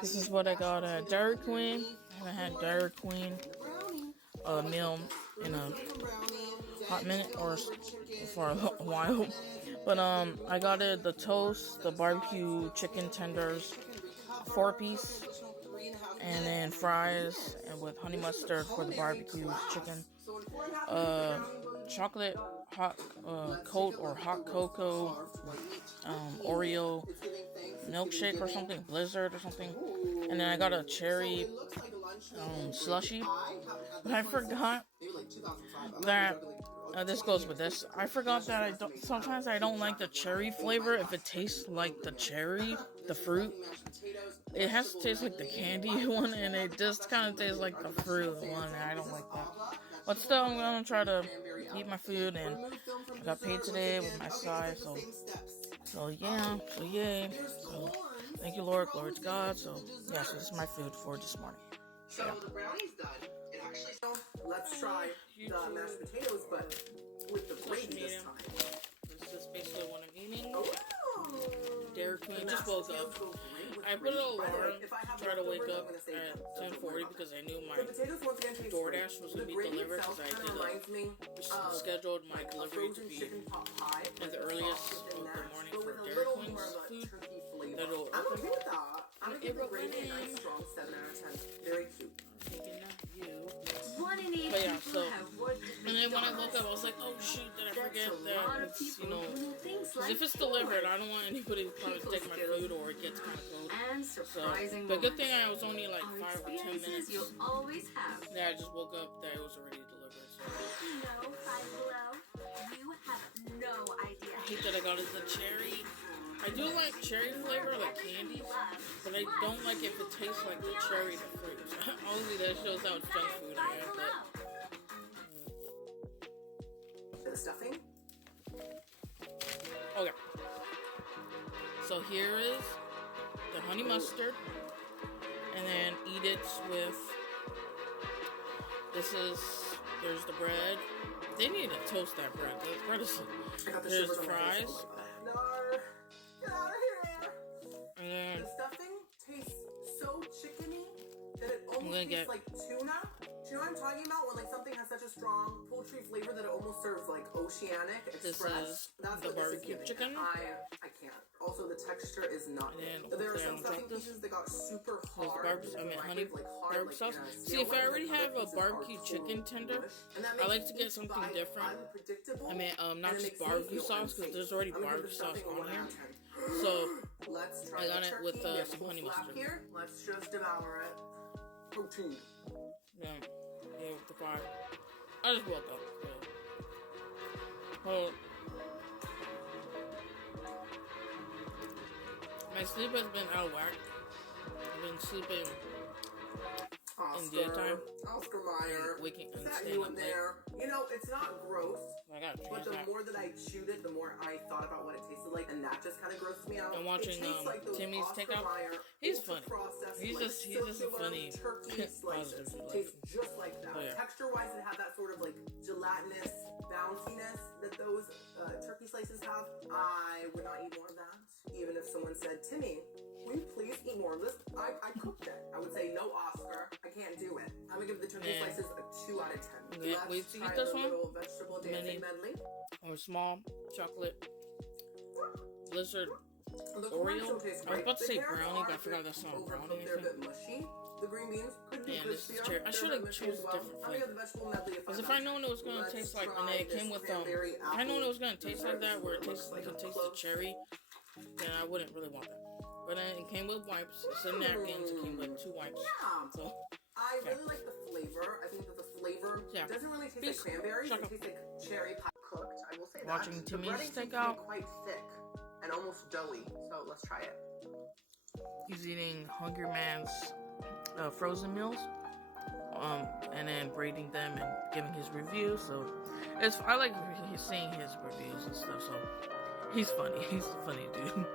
This is what I got at Dairy Queen. I haven't had Dairy Queen meal in a hot minute or for a while. But I got it the toast, the barbecue chicken tenders, 4-piece, and then fries and with honey mustard for the barbecue chicken. Chocolate hot coat or hot cocoa, Oreo milkshake or something, Blizzard or something, and then I got a cherry slushy. But I forgot that this goes with this. I forgot that sometimes I don't like the cherry flavor if it tastes like the cherry, the fruit. It has to taste like the candy one, and it just kind of tastes like the fruit one, and I don't like that. But still, I'm gonna try to eat my food, and I got paid today with my side, so yay. So, thank you, Lord, glory to God. So this is my food for this morning. So the brownie's done. It actually. Let's try the mashed potatoes, but with the gravy this time. This is basically what I'm eating. Oh. Dairy Queen. Just woke up. I put an alarm to try to wake up at 10:40 because I knew my DoorDash was going to be delivered because I scheduled my delivery to be at the earliest of the morning for Dairy Queen's food. That'll I'm okay with that. I'm gonna give the gravy a nice strong 7 out of 10. Very cute. But yeah, so, and then when I woke up, I was like, oh shoot, did I forget that it's, because if it's delivered, I don't want anybody to probably take my food or it gets kind of cold. So, but good thing I was only like 5 or 10 minutes. Yeah, I just woke up that it was already delivered. So. No, Five Below, you have no idea. I hate that I got it the cherry. I do like cherry flavor, like candy, but I don't like if it tastes like the cherry, the fruit. Only that shows how it's junk food I am, The stuffing? Okay. So here is the honey mustard, and then eat it with, there's the bread. They need to toast that bread. The bread is, there's fries. No. Get out of here! And the stuffing tastes so chickeny that it almost tastes like tuna. Do you know what I'm talking about? When like something has such a strong poultry flavor that it almost serves like oceanic express. That's the barbecue chicken. I can't. Also, the texture is not good. There are some stuffing pieces that got super hard. Honey barbecue sauce. See, if I already have a barbecue chicken tender, I like to get something different. Not just barbecue sauce, because there's already barbecue sauce on here. So, I got it with some honey mustard. Here, let's just devour it. Protein. Yeah, with the fire. I just woke up. So. My sleep has been out of whack. I've been sleeping in daytime. Oscar Mayer. Waking and that staying you up in late. there. You know, it's not gross. But the more that I chewed it, the more I thought about what it tasted like, and that just kind of grossed me out. I'm watching like Timmy's Takeout. He's funny. He's just a funny turkey slices. Tastes just like that. Yeah. Texture-wise, it had that sort of like gelatinous bounciness that those turkey slices have. I would not eat more of that, even if someone said, "Timmy, will you please eat more of this?" I cooked it. I would say, "No, Oscar, I can't do it." I would give the turkey slices a 2 out of 10. Yeah, let's eat try this the one. little vegetable dancing medley. Or small chocolate Blizzard Oreo. I was about to say brownie, but I forgot that's not brownie. They're a bit mushy. The green beans could be this is cherry. I should have chosen a different flavor. Because if I known it was gonna taste like when it came with if I known it was gonna taste like that, where it tastes like it tastes the cherry, then I wouldn't really want that. But then it came with wipes. It's in napkins. It came with 2 wipes. Yeah. So. I really like the flavor. I think that the flavor doesn't really taste like cranberries. It tastes like cherry pie cooked. I will say that. Watching Timmy's Takeout. Takeout. Quite thick and almost doughy. So let's try it. He's eating Hungry Man's frozen meals, and then grading them and giving his reviews. So I like seeing his reviews and stuff. So he's funny. He's a funny dude.